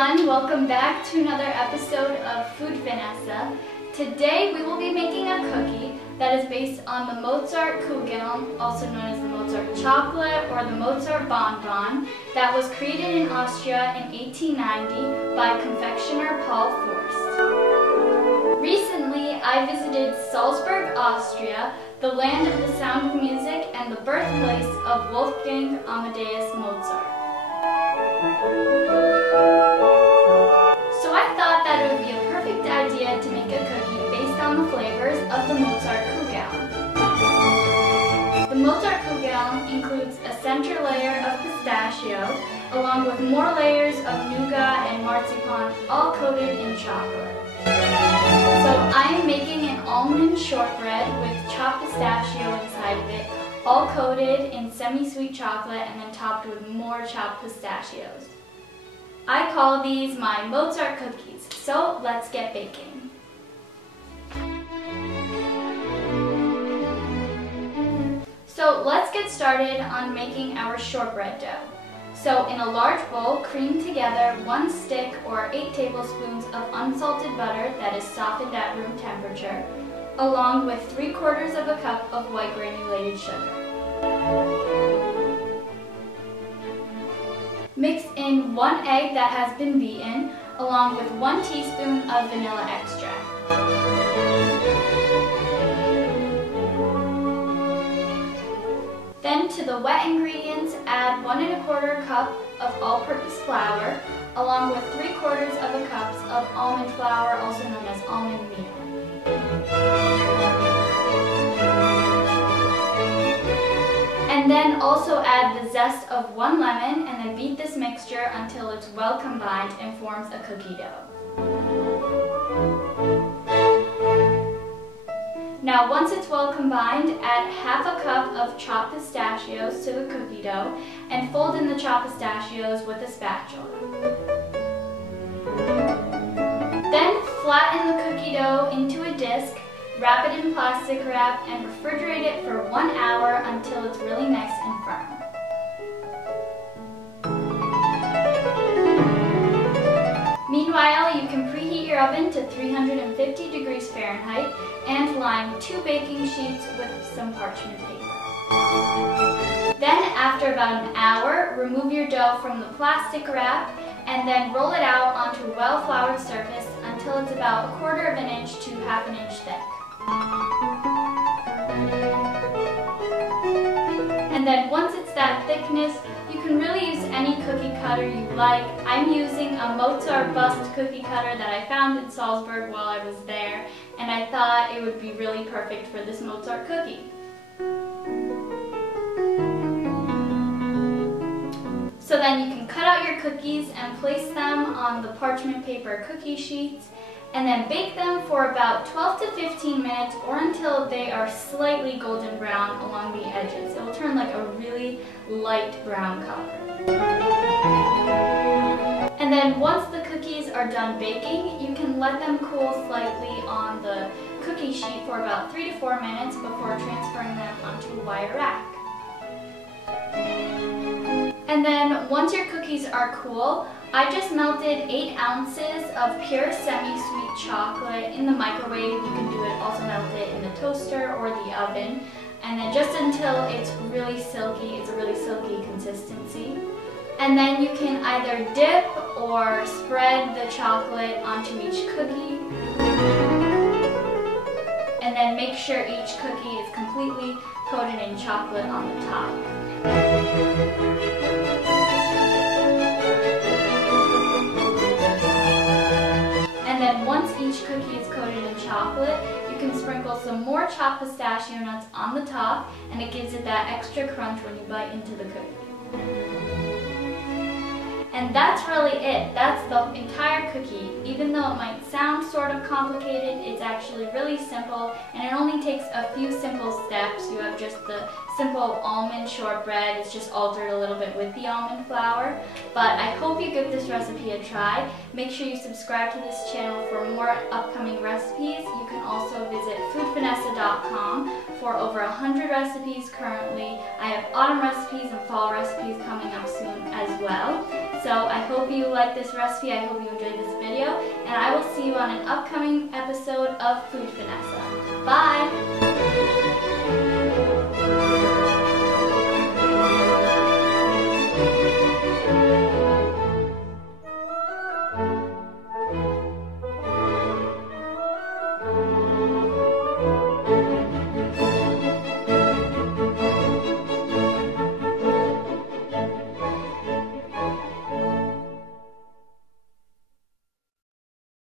everyone, welcome back to another episode of Food Anessa. Today we will be making a cookie that is based on the Mozart Kugeln, also known as the Mozart chocolate or the Mozart bonbon, that was created in Austria in 1890 by confectioner Paul Forst. Recently I visited Salzburg, Austria, the land of the sound of music and the birthplace of Wolfgang Amadeus Mozart. So I thought that it would be a perfect idea to make a cookie based on the flavors of the Mozart Kugeln. The Mozart Kugeln includes a center layer of pistachio, along with more layers of nougat and marzipan, all coated in chocolate. So I am making an almond shortbread with chopped pistachio inside of it, all coated in semi-sweet chocolate and then topped with more chopped pistachios. I call these my Mozart cookies, so let's get baking. So let's get started on making our shortbread dough. So in a large bowl, cream together 1 stick or 8 tablespoons of unsalted butter that is softened at room temperature, along with 3/4 of a cup of white granulated sugar. Mix in 1 egg that has been beaten, along with 1 teaspoon of vanilla extract. Then to the wet ingredients, add 1 1/4 cup of all-purpose flour, along with 3/4 of a cup of almond flour, also known as almond meal. And then also add the zest of 1 lemon and then beat this mixture until it's well combined and forms a cookie dough. Now once it's well combined, add 1/2 cup of chopped pistachios to the cookie dough and fold in the chopped pistachios with a spatula. Then flatten the cookie dough into a disc, wrap it in plastic wrap, and refrigerate it for 1 hour until it's really nice and firm. Meanwhile, you can preheat your oven to 350 degrees Fahrenheit and line 2 baking sheets with some parchment paper. Then, after about an hour, remove your dough from the plastic wrap and then roll it out onto a well-floured surface until it's about 1/4 inch to 1/2 inch thick. And then once it's that thickness, you can really use any cookie cutter you like. I'm using a Mozart bust cookie cutter that I found in Salzburg while I was there, and I thought it would be really perfect for this Mozart cookie. So then you can cut out your cookies and place them on the parchment paper cookie sheets, and then bake them for about 12 to 15 minutes or until they are slightly golden brown along the edges. It will turn like a really light brown color. And then once the cookies are done baking, you can let them cool slightly on the cookie sheet for about 3 to 4 minutes before transferring them onto a wire rack. And then once your cookies are cool, I just melted 8 ounces of pure semi-sweet chocolate in the microwave. You can do it, also melt it in the toaster or the oven. And then just until it's really silky, it's a really silky consistency. And then you can either dip or spread the chocolate onto each cookie. And then make sure each cookie is completely coated in chocolate on the top. And then once each cookie is coated in chocolate, you can sprinkle some more chopped pistachio nuts on the top, and it gives it that extra crunch when you bite into the cookie. And that's really it. That's the entire cookie. Even though it might sound sort of complicated, it's actually really simple, and it only takes a few simple steps. You have just the simple almond shortbread. It's just altered a little bit with the almond flour. But I hope you give this recipe a try. Make sure you subscribe to this channel for more upcoming recipes. You can also visit foodvanessa.com for over 100 recipes currently. I have autumn recipes and fall recipes coming up soon as well. So I hope you like this recipe, I hope you enjoyed this video, and I will see you on an upcoming episode of Food Vanessa. Bye!